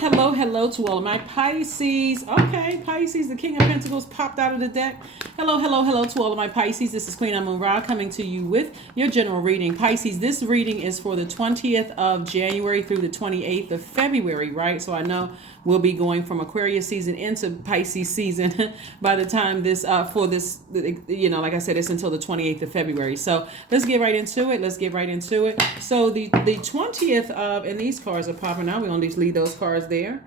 hello to all of my Pisces. Okay, Pisces, the King of Pentacles popped out of the deck. Hello to all of my Pisces. This is Queen Amun Ra coming to you with your general reading. Pisces, this reading is for the 20th of January through the 28th of February, right? So I know we'll be going from Aquarius season into Pisces season by the time this, like I said, it's until the 28th of February. So let's get right into it. So the 20th of, and these cards are popping out. We're going to just leave those cards there.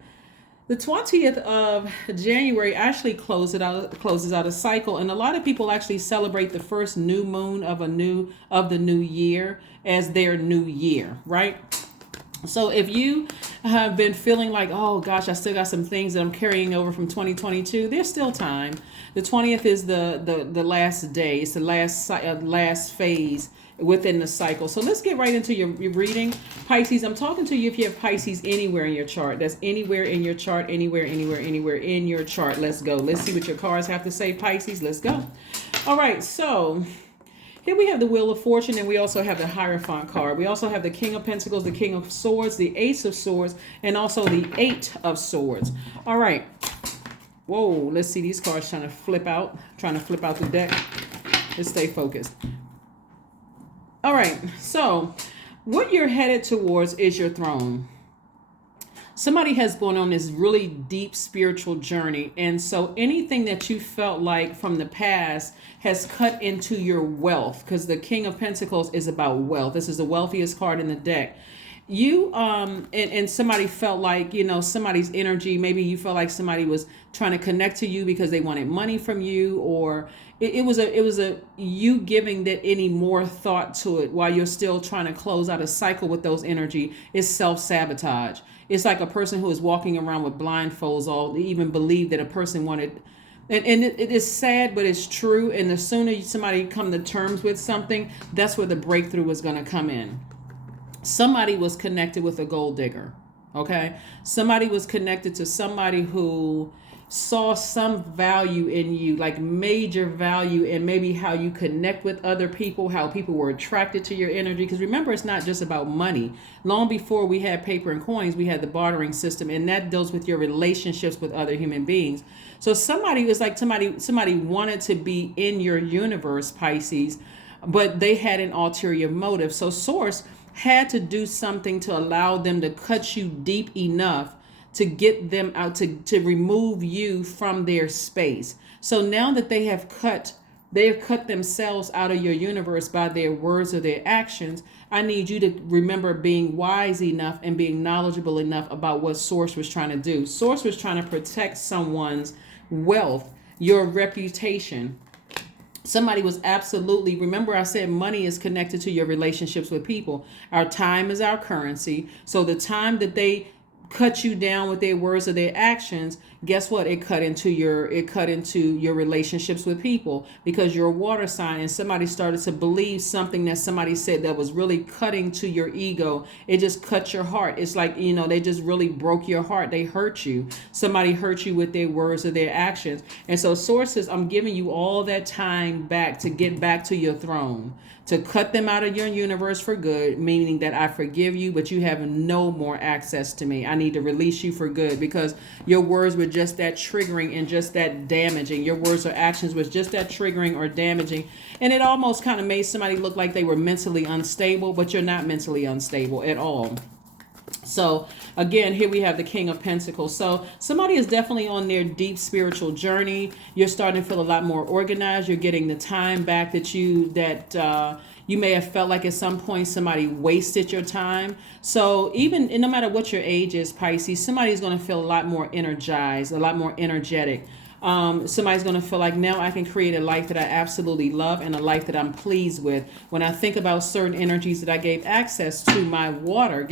The 20th of January actually closes out a cycle, and a lot of people actually celebrate the first new moon of the new year as their new year, right? So if you have been feeling like, oh gosh, I still got some things that I'm carrying over from 2022, there's still time. The 20th is the last day. It's the last phase within the cycle. So let's get right into your reading. Pisces, I'm talking to you if you have Pisces anywhere in your chart. That's anywhere in your chart, anywhere in your chart. Let's go. Let's see what your cards have to say, Pisces. Let's go. All right, so here we have the Wheel of Fortune, and we also have the Hierophant card. We also have the King of Pentacles, the King of Swords, the Ace of Swords, and also the Eight of Swords. All right. Whoa, let's see these cards trying to flip out the deck. Let's stay focused. All right, so what you're headed towards is your throne. Somebody has gone on this really deep spiritual journey. And so anything that you felt like from the past has cut into your wealth, because the King of Pentacles is about wealth. This is the wealthiest card in the deck. You and somebody felt like, somebody's energy, maybe you felt like somebody was trying to connect to you because they wanted money from you, or it was a you giving that any more thought to it while you're still trying to close out a cycle with those energy is self-sabotage. It's like a person who is walking around with blindfolds all, they even believe that a person wanted, and it is sad, but it's true. And the sooner somebody come to terms with something, that's where the breakthrough is going to come in. Somebody was connected with a gold digger, okay? Somebody was connected to somebody who saw some value in you, like major value in maybe how you connect with other people, how people were attracted to your energy. Because remember, it's not just about money. Long before we had paper and coins, we had the bartering system, and that deals with your relationships with other human beings. So somebody was like, somebody wanted to be in your universe, Pisces, but they had an ulterior motive. So Source had to do something to allow them to cut you deep enough to get them out, to remove you from their space. So now that they have cut themselves out of your universe by their words or their actions, I need you to remember being wise enough and being knowledgeable enough about what Source was trying to do. Source was trying to protect someone's wealth, your reputation. Somebody was absolutely, remember I said money is connected to your relationships with people. Our time is our currency. So the time that they cut you down with their words or their actions, guess what? It cut into your relationships with people, because you're a water sign and somebody started to believe something that somebody said that was really cutting to your ego. It just cut your heart. It's like, they just really broke your heart. They hurt you. Somebody hurt you with their words or their actions. And so Sources, I'm giving you all that time back to get back to your throne, to cut them out of your universe for good, meaning that I forgive you, but you have no more access to me. I need to release you for good, because your words were just that triggering and just that damaging. Your words or actions was just that triggering or damaging. And it almost kind of made somebody look like they were mentally unstable, but you're not mentally unstable at all. So again, here we have the King of Pentacles. So somebody is definitely on their deep spiritual journey. You're starting to feel a lot more organized. You're getting the time back that you may have felt like at some point somebody wasted your time. So even, and no matter what your age is, Pisces, somebody's going to feel a lot more energized, a lot more energetic. Somebody's going to feel like now I can create a life that I absolutely love and a life that I'm pleased with. When I think about certain energies that I gave access to my water,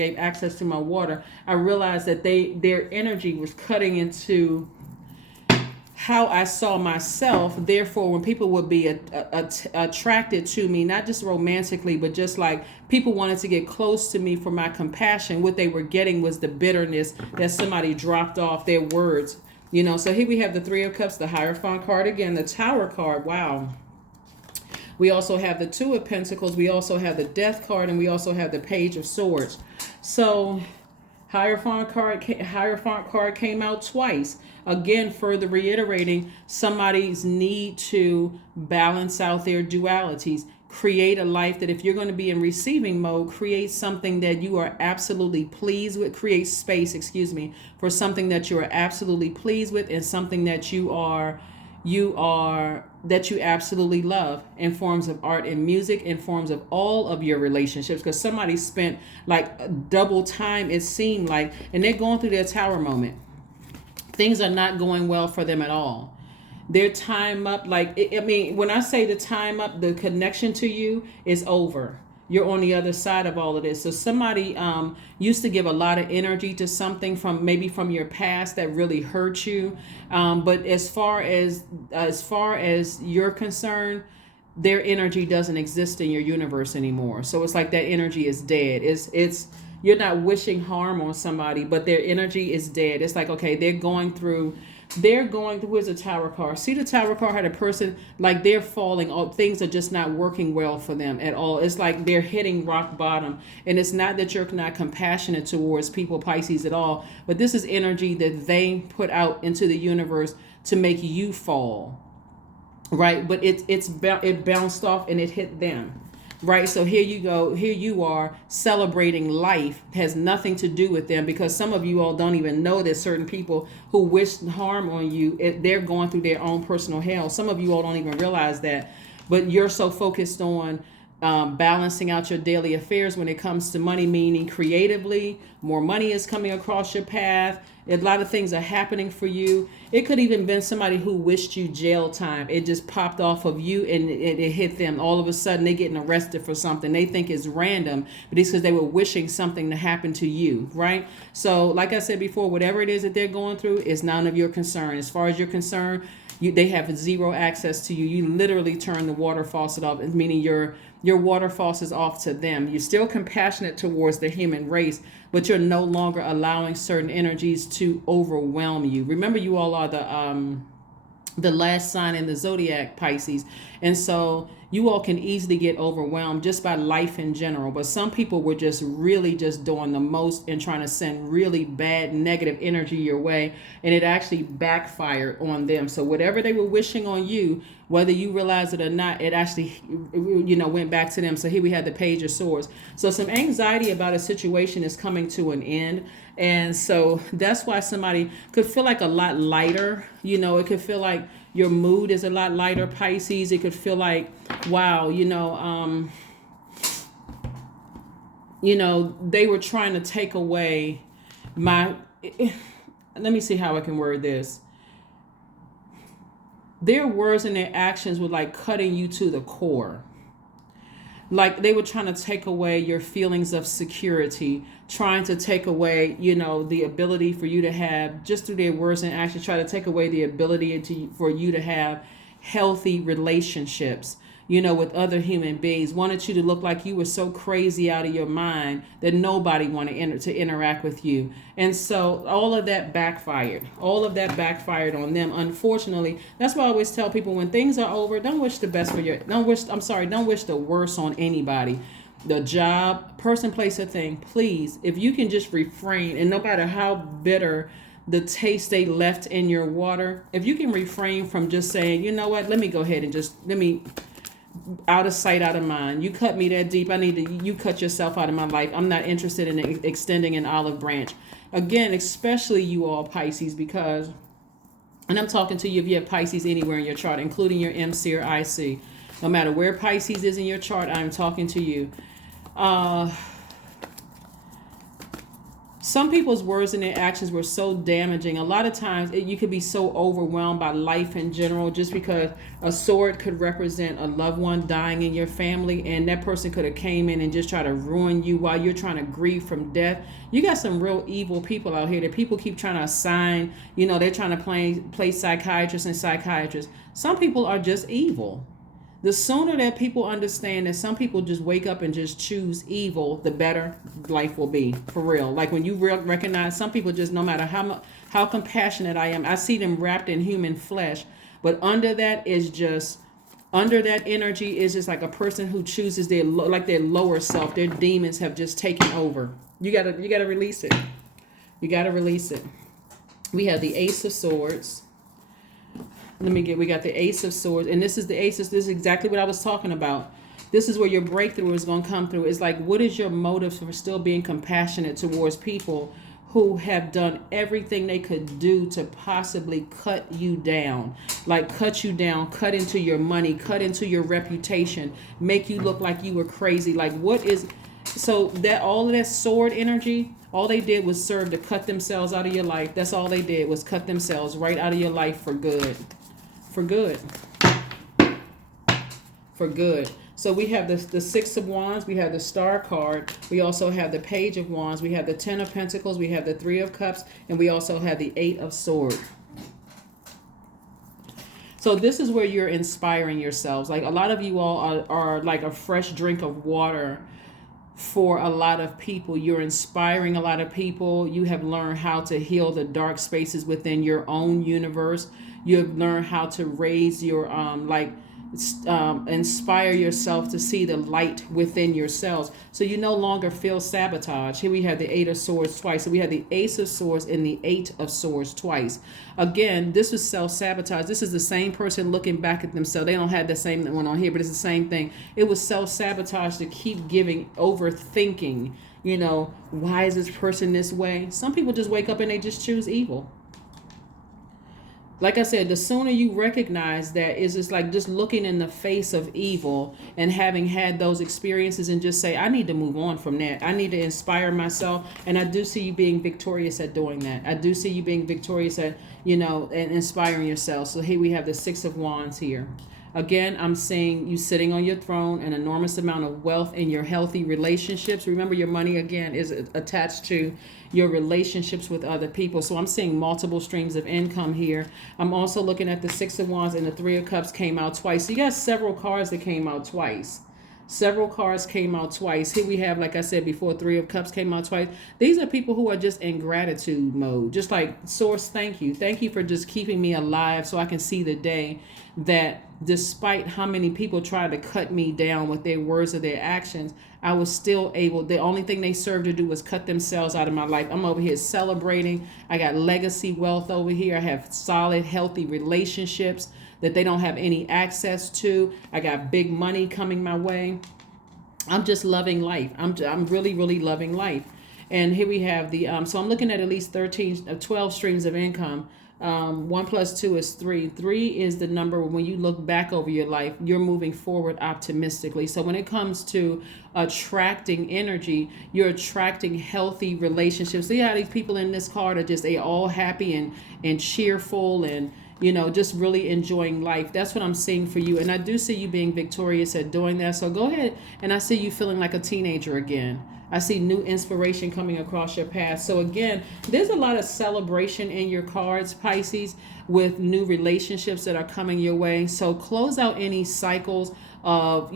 I realized that their energy was cutting into how I saw myself. Therefore, when people would be attracted to me, not just romantically, but just like people wanted to get close to me for my compassion, what they were getting was the bitterness that somebody dropped off their words. So here we have the Three of Cups, the Hierophant card again, the Tower card. Wow. We also have the Two of Pentacles. We also have the Death card, and we also have the Page of Swords. So Hierophant card came out twice. Again, further reiterating somebody's need to balance out their dualities. Create a life that if you're going to be in receiving mode, create something that you are absolutely pleased with. Create space, for something that you are absolutely pleased with and something that that you absolutely love, in forms of art and music, in forms of all of your relationships, because somebody spent like double time, it seemed like, and they're going through their tower moment. Things are not going well for them at all. Their time up, like, when I say the time up, the connection to you is over. You're on the other side of all of this. So somebody used to give a lot of energy to something from your past that really hurt you. But as far as you're concerned, their energy doesn't exist in your universe anymore. So it's like that energy is dead. It's you're not wishing harm on somebody, but their energy is dead. It's like, okay, they're going through, where's the tower card? See, the tower card had a person, like, they're falling, things are just not working well for them at all. It's like they're hitting rock bottom. And it's not that you're not compassionate towards people, Pisces, at all, but this is energy that they put out into the universe to make you fall, right? But it bounced off and it hit them. Right. So here you go. Here you are celebrating life. Has nothing to do with them, because some of you all don't even know that certain people who wish harm on you, they're going through their own personal hell. Some of you all don't even realize that. But you're so focused on balancing out your daily affairs when it comes to money, meaning creatively, more money is coming across your path. A lot of things are happening for you. It could even been somebody who wished you jail time. It just popped off of you and it hit them. All of a sudden, they getting arrested for something they think is random, but it's because they were wishing something to happen to you, right? So like I said before, whatever it is that they're going through is none of your concern. As far as you're concerned, they have zero access to you. You literally turn the water faucet off, meaning your water faucet is off to them. You're still compassionate towards the human race, but you're no longer allowing certain energies to overwhelm you. Remember, you all are the last sign in the Zodiac, Pisces. And so you all can easily get overwhelmed just by life in general. But some people were just really just doing the most and trying to send really bad negative energy your way. And it actually backfired on them. So whatever they were wishing on you, whether you realize it or not, it actually, went back to them. So here we have the Page of Swords. So some anxiety about a situation is coming to an end. And so that's why somebody could feel like a lot lighter. It could feel like your mood is a lot lighter, Pisces. It could feel like, wow, they were trying to take away let me see how I can word this. Their words and their actions were like cutting you to the core. Like they were trying to take away your feelings of security, trying to take away, the ability for you to have, just through their words and actions, try to take away the ability for you to have healthy relationships, with other human beings. Wanted you to look like you were so crazy out of your mind that nobody wanted to interact with you. And so all of that backfired. All of that backfired on them. Unfortunately, that's why I always tell people, when things are over, don't wish the best don't wish the worst on anybody. The job, person, place, or thing. Please, if you can just refrain, and no matter how bitter the taste they left in your water, if you can refrain from just saying, you know what, let me go ahead and out of sight, out of mind. You cut me that deep. You cut yourself out of my life. I'm not interested in extending an olive branch. Again, especially you all Pisces, because, and I'm talking to you if you have Pisces anywhere in your chart, including your MC or IC. No matter where Pisces is in your chart, I'm talking to you. Some people's words and their actions were so damaging. A lot of times you could be so overwhelmed by life in general, just because a sword could represent a loved one dying in your family, and that person could have came in and just try to ruin you while you're trying to grieve from death. You got some real evil people out here that people keep trying to assign, they're trying to play psychiatrists and psychiatrists. Some people are just evil. The sooner that people understand that some people just wake up and just choose evil, the better life will be, for real. Like when you recognize some people, just no matter how compassionate I am, I see them wrapped in human flesh, but under that energy is just like a person who chooses their lower self. Their demons have just taken over. You gotta release it. You got to release it. We have the Ace of Swords. We got the Ace of Swords. And this is the Ace. This is exactly what I was talking about. This is where your breakthrough is going to come through. It's like, what is your motive for still being compassionate towards people who have done everything they could do to possibly cut you down? Like cut you down, cut into your money, cut into your reputation, make you look like you were crazy. Like what is... So that all of that sword energy, all they did was serve to cut themselves out of your life. That's all they did was cut themselves right out of your life for good. For good. For good. So we have the Six of Wands, we have the Star card, we also have the Page of Wands, we have the Ten of Pentacles, we have the Three of Cups, and we also have the Eight of Swords. So this is where you're inspiring yourselves. Like a lot of you all are like a fresh drink of water for a lot of people. You're inspiring a lot of people. You have learned how to heal the dark spaces within your own universe. You have learned how to raise your inspire yourself to see the light within yourselves, so you no longer feel sabotage. Here we have the Eight of Swords twice. So we have the Ace of Swords and the Eight of Swords twice. Again, this was self-sabotage. This is the same person looking back at themselves. They don't have the same one on here, but it's the same thing. It was self-sabotage to keep giving, overthinking, why is this person this way? Some people just wake up and they just choose evil. Like I said, the sooner you recognize that, is it's like just looking in the face of evil and having had those experiences and just say, I need to move on from that. I need to inspire myself. And I do see you being victorious at doing that. I do see you being victorious at, and inspiring yourself. So here we have the Six of Wands here. Again, I'm seeing you sitting on your throne, an enormous amount of wealth in your healthy relationships. Remember, your money, again, is attached to your relationships with other people. So I'm seeing multiple streams of income here. I'm also looking at the Six of Wands, and the Three of Cups came out twice. So you got several cards that came out twice. Several cards came out twice. Here we have, like I said before, Three of Cups came out twice. These are people who are just in gratitude mode. Just like, Source, thank you. Thank you for just keeping me alive so I can see the day that despite how many people tried to cut me down with their words or their actions, I was still able. The only thing they served to do was cut themselves out of my life. I'm over here celebrating. I got legacy wealth over here. I have solid, healthy relationships that they don't have any access to. I got big money coming my way. I'm just loving life. I'm really, really loving life. And here we have the, so I'm looking at least 12 streams of income. 1 plus 2 is 3. 3 is the number when you look back over your life, you're moving forward optimistically. So when it comes to attracting energy, you're attracting healthy relationships. See how these people in this card are just, they all happy and cheerful and, just really enjoying life. That's what I'm seeing for you. And I do see you being victorious at doing that. So go ahead. And I see you feeling like a teenager again. I see new inspiration coming across your path. So again, there's a lot of celebration in your cards, Pisces, with new relationships that are coming your way. So close out any cycles of,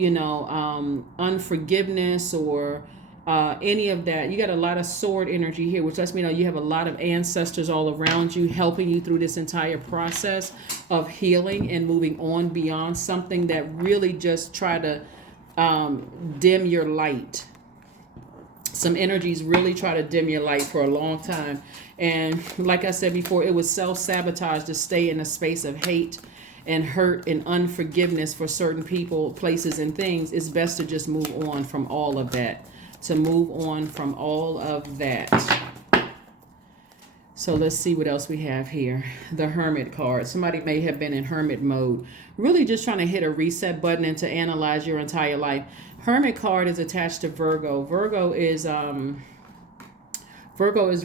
unforgiveness or any of that. You got a lot of sword energy here, which lets me know you have a lot of ancestors all around you helping you through this entire process of healing and moving on beyond something that really just try to dim your light. Some energies really try to dim your light for a long time. And like I said before, it was self-sabotage to stay in a space of hate and hurt and unforgiveness for certain people, places, and things. It's best to just move on from all of that. To move on from all of that. So let's see what else we have here. The Hermit card. Somebody may have been in hermit mode. Really just trying to hit a reset button and to analyze your entire life. Hermit card is attached to Virgo. Virgo is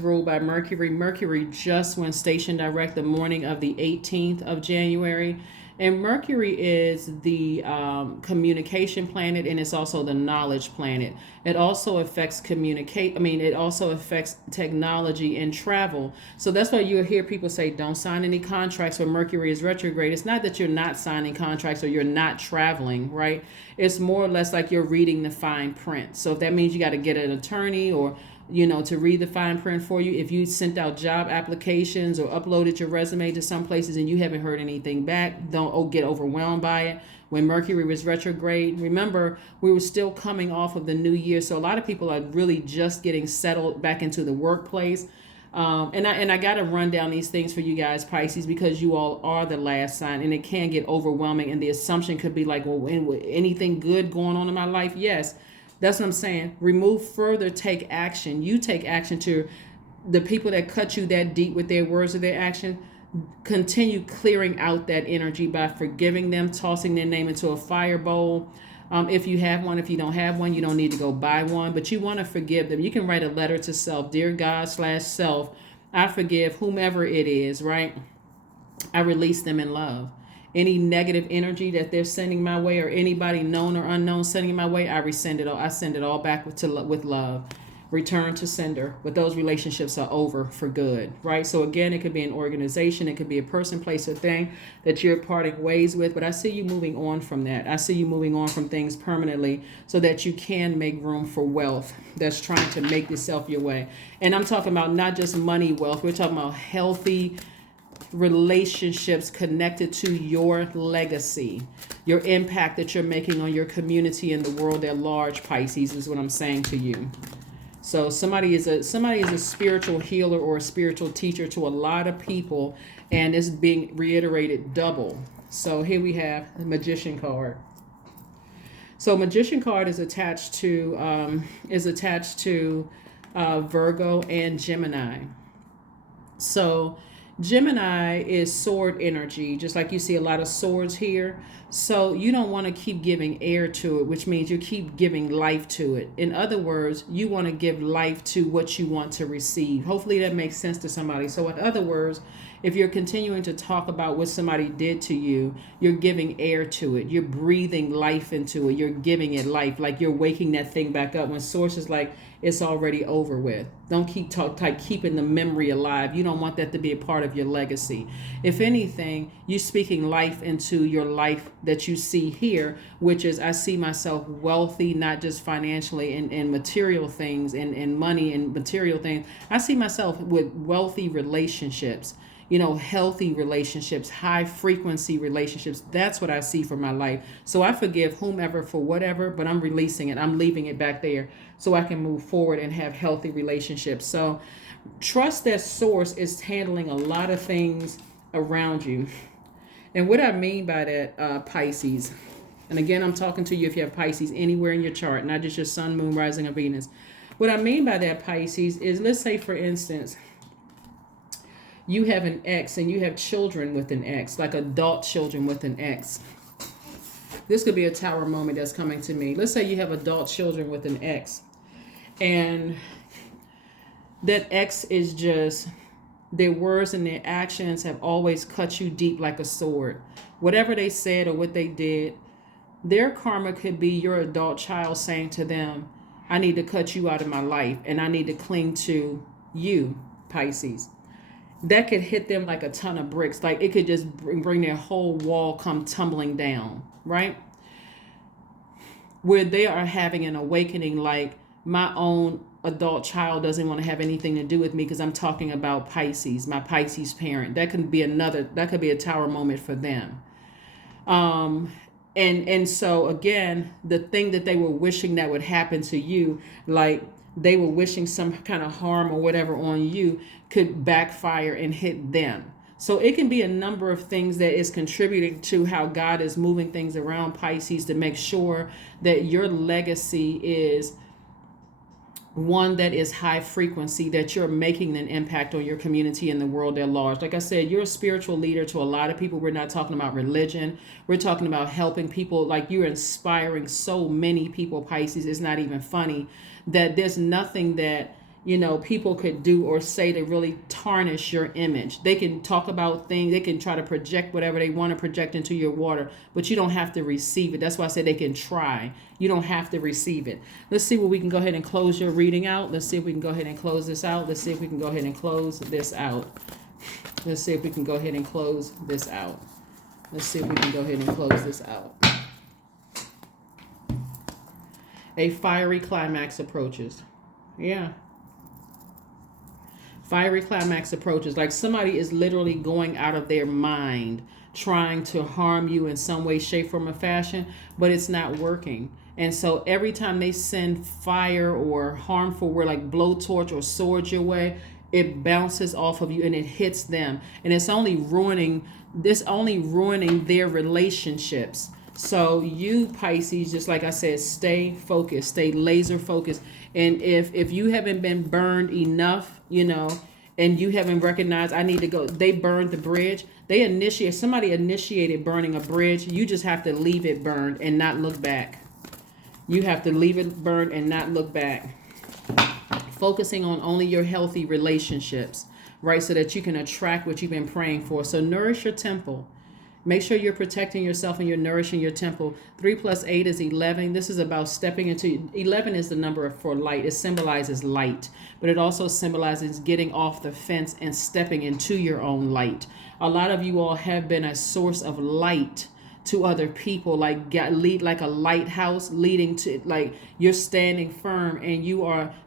ruled by Mercury. Mercury just went station direct the morning of the 18th of January. And Mercury is the communication planet, and it's also the knowledge planet. It also affects it also affects technology and travel. So that's why you'll hear people say, don't sign any contracts when Mercury is retrograde. It's not that you're not signing contracts or you're not traveling, right? It's more or less like you're reading the fine print. So if that means you got to get an attorney or to read the fine print for you. If you sent out job applications or uploaded your resume to some places and you haven't heard anything back, don't get overwhelmed by it. When Mercury was retrograde, remember, we were still coming off of the new year. So a lot of people are really just getting settled back into the workplace. And I got to run down these things for you guys, Pisces, because you all are the last sign, and it can get overwhelming. And the assumption could be like, well, anything good going on in my life? Yes, that's what I'm saying. Remove further, take action. You take action to the people that cut you that deep with their words or their action. Continue clearing out that energy by forgiving them, tossing their name into a fire bowl. If you have one, if you don't have one, you don't need to go buy one, but you want to forgive them. You can write a letter to self. Dear God/self, I forgive whomever it is, right? I release them in love. Any negative energy that they're sending my way, or anybody known or unknown sending my way, I resend it all. I send it all back with love. Return to sender. But those relationships are over for good, right? So again, it could be an organization, it could be a person, place, or thing that you're parting ways with. But I see you moving on from that. I see you moving on from things permanently so that you can make room for wealth that's trying to make itself your way. And I'm talking about not just money wealth. We're talking about healthy relationships connected to your legacy, your impact that you're making on your community and the world at large, Pisces, is what I'm saying to you. So somebody is a spiritual healer or a spiritual teacher to a lot of people, and it's being reiterated double. So here we have the Magician card. So Magician card is attached to Virgo and Gemini. So Gemini is sword energy, just like you see a lot of swords here. So you don't want to keep giving air to it, which means you keep giving life to it. In other words, you want to give life to what you want to receive. Hopefully that makes sense to somebody. So in other words, if you're continuing to talk about what somebody did to you, you're giving air to it. You're breathing life into it. You're giving it life, like you're waking that thing back up. When source is like, it's already over with. Don't keep keeping the memory alive. You don't want that to be a part of your legacy. If anything, you're speaking life into your life that you see here, which is, I see myself wealthy, not just financially and material things and money and material things. I see myself with wealthy relationships, healthy relationships, high frequency relationships. That's what I see for my life. So I forgive whomever for whatever, but I'm releasing it. I'm leaving it back there so I can move forward and have healthy relationships. So trust that source is handling a lot of things around you. And what I mean by that, Pisces, and again, I'm talking to you if you have Pisces anywhere in your chart, not just your sun, moon, rising, or Venus. What I mean by that, Pisces, is, let's say, for instance, you have an ex and you have children with an ex, like adult children with an ex. This could be a tower moment that's coming to me. Let's say you have adult children with an ex, and that ex is just, their words and their actions have always cut you deep like a sword. Whatever they said or what they did, their karma could be your adult child saying to them, I need to cut you out of my life and I need to cling to you, Pisces. That could hit them like a ton of bricks. Like it could just bring their whole wall come tumbling down, right? Where they are having an awakening, like, my own adult child doesn't want to have anything to do with me because I'm talking about Pisces, my Pisces parent. That could be a tower moment for them. And so again, the thing that they were wishing that would happen to you, like they were wishing some kind of harm or whatever on you, could backfire and hit them. So it can be a number of things that is contributing to how God is moving things around, Pisces, to make sure that your legacy is one that is high frequency, that you're making an impact on your community and the world at large. Like I said, you're a spiritual leader to a lot of people. We're not talking about religion. We're talking about helping people. Like, you're inspiring so many people, Pisces. It's not even funny that there's nothing that, people could do or say to really tarnish your image. They can talk about things. They can try to project whatever they want to project into your water, but you don't have to receive it. That's why I said they can try. You don't have to receive it. Let's see what we can go ahead and close your reading out. Let's see if we can go ahead and close this out. Let's see if we can go ahead and close this out. Let's see if we can go ahead and close this out. Let's see if we can go ahead and close this out. A fiery climax approaches. Yeah. Fiery climax approaches, like somebody is literally going out of their mind trying to harm you in some way, shape, form, or fashion, but it's not working. And so every time they send fire or harmful word like blowtorch or sword your way, it bounces off of you and it hits them, and it's only ruining their relationships. So you Pisces, just like I said, stay focused, stay laser focused. And if you haven't been burned enough, and you haven't recognized I need to go, they burned the bridge. Somebody initiated burning a bridge. You just have to leave it burned and not look back. You have to leave it burned and not look back. Focusing on only your healthy relationships, right? So that you can attract what you've been praying for. So nourish your temple. Make sure you're protecting yourself and you're nourishing your temple. 3 + 8 is 11. This is about stepping into, 11 is the number for light. It symbolizes light, but it also symbolizes getting off the fence and stepping into your own light. A lot of you all have been a source of light to other people, like lead like a lighthouse leading to, like, you're standing firm and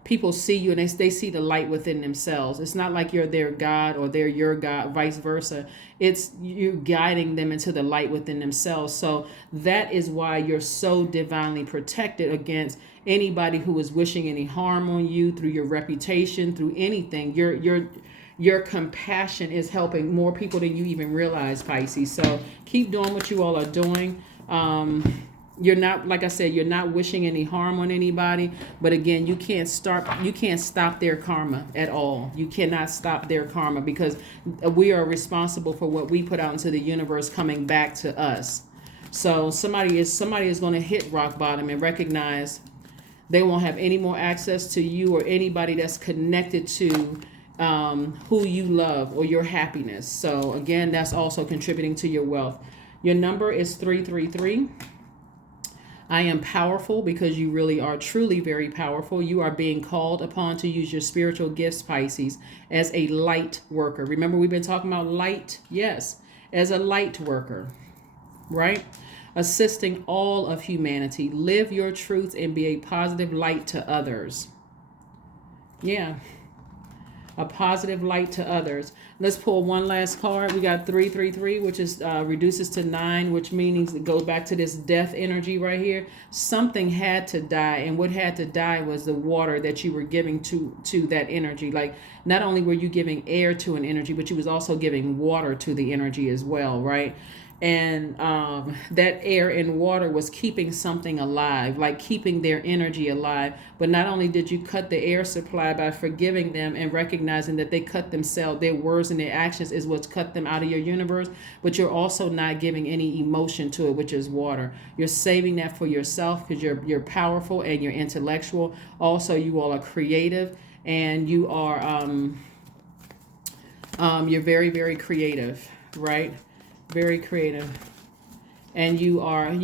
people see you and they see the light within themselves. It's not like you're their God or they're your God, vice versa. It's you guiding them into the light within themselves. So that is why you're so divinely protected against anybody who is wishing any harm on you through your reputation, through anything. Your compassion is helping more people than you even realize, Pisces. So keep doing what you all are doing. You're not, like I said, you're not wishing any harm on anybody. But again, you can't stop their karma at all. You cannot stop their karma, because we are responsible for what we put out into the universe coming back to us. So somebody is going to hit rock bottom and recognize they won't have any more access to you or anybody that's connected to who you love or your happiness. So again, that's also contributing to your wealth. Your number is 333. I am powerful because you really are truly very powerful. You are being called upon to use your spiritual gifts, Pisces, as a light worker. Remember, we've been talking about light. Yes, as a light worker, right? Assisting all of humanity. Live your truth and be a positive light to others. Yeah. A positive light to others. Let's pull one last card. We got 333, which is reduces to 9, which means it goes back to this death energy right here. Something had to die, and what had to die was the water that you were giving to that energy. Like, not only were you giving air to an energy, but you was also giving water to the energy as well, right? And that air and water was keeping something alive, like keeping their energy alive. But not only did you cut the air supply by forgiving them and recognizing that they cut themselves, their words and their actions is what's cut them out of your universe, but you're also not giving any emotion to it, which is water. You're saving that for yourself because you're powerful and you're intellectual. Also, you all are creative, and you are you're very, very creative, right? Very creative, and you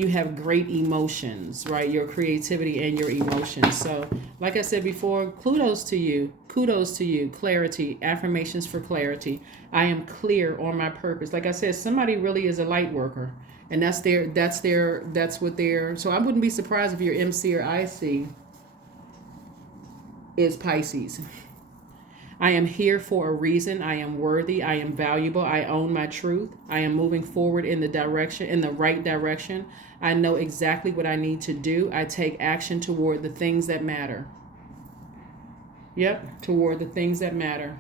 have great emotions, right? Your creativity and your emotions. So like I said before, kudos to you. Clarity, affirmations for clarity. I am clear on my purpose. Like I said, somebody really is a light worker, and that's what they're. So I wouldn't be surprised if your MC or IC is Pisces. I am here for a reason. I am worthy. I am valuable. I own my truth. I am moving forward in the right direction. I know exactly what I need to do. I take action toward the things that matter. Yep, toward the things that matter.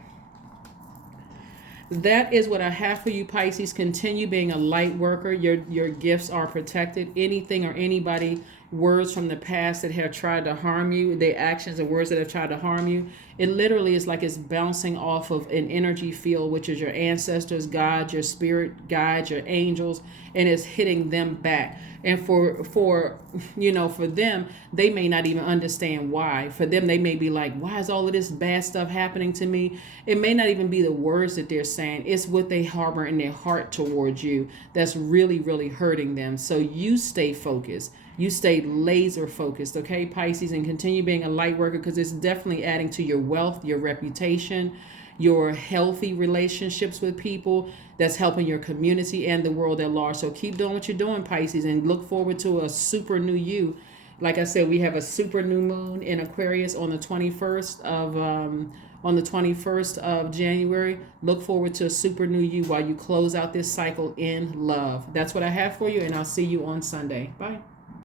That is what I have for you, Pisces. Continue being a light worker. Your gifts are protected. Anything or anybody, words from the past that have tried to harm you, their actions and words that have tried to harm you, it literally is like it's bouncing off of an energy field, which is your ancestors, God, your spirit guides, your angels, and it's hitting them back. And for them, they may not even understand why. For them, they may be like, why is all of this bad stuff happening to me? It may not even be the words that they're saying. It's what they harbor in their heart towards you that's really, really hurting them. So you stay focused. You stay laser focused, okay, Pisces, and continue being a light worker, because it's definitely adding to your wealth, your reputation, your healthy relationships with people. That's helping your community and the world at large. So keep doing what you're doing, Pisces, and look forward to a super new you. Like I said, we have a super new moon in Aquarius on the 21st of January. Look forward to a super new you while you close out this cycle in love. That's what I have for you, and I'll see you on Sunday. Bye.